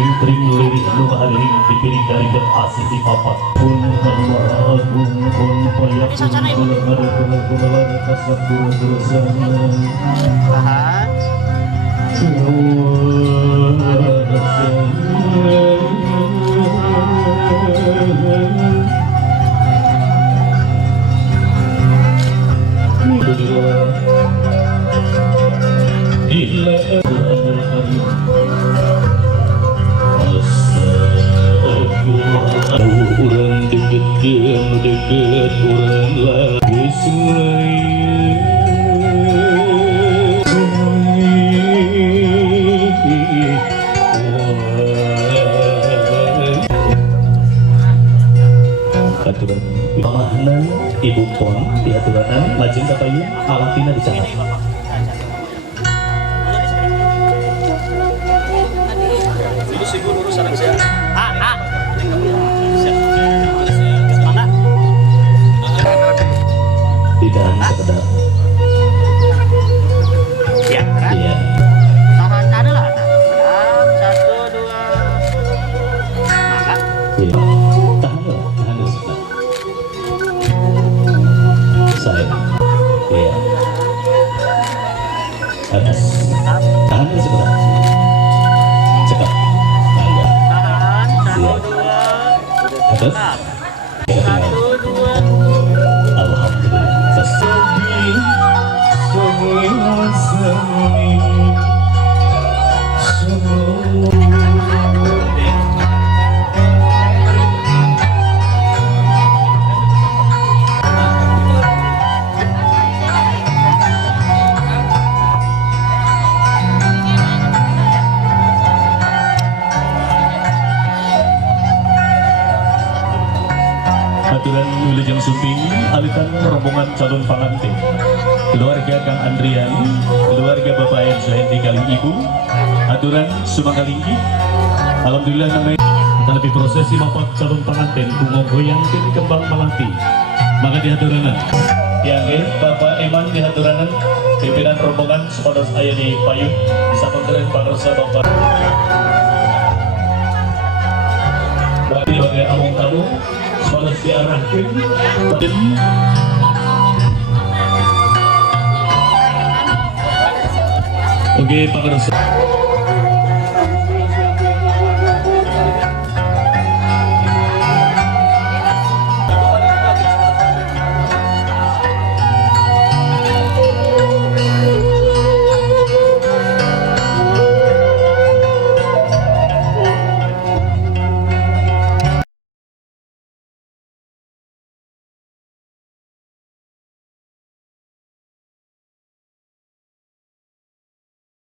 Tring-tring lirik nu haring dipiring dari dan asih di papat pun karma agung pun payak pun kula kasat dosana Tahan. Urang deket urang lagi aturan pamahna ibu pon di aturanan lajeng kapayun alatina di sana. Tidak sekedar Ya, gerak. iya Tahan ada lah. Satu, dua. Mangga. iya tahan dulu sebentar saya iya atas tahan dulu sebentar cepat tangga Tahan. Satu, Siap. dua. atas Nah, ya, satu, dua. alhamdulillah aturan wilujeng suping alitan rombongan calon pengantin keluarga Kang Andrian, keluarga Bapak Ayat Suhendi kali Ibu, aturan Sumakalinggi. Alhamdulillah namanya terlebih prosesi mapak calon pengantin bunga goyangkin kembang melati maka di aturanan yang Bapak Eman di aturanan pimpinan rombongan sepados ayah di payung bisa mengkeren pakarsa Bapak berarti sebagai among tamu sepados diarahkan dan oke pakarsa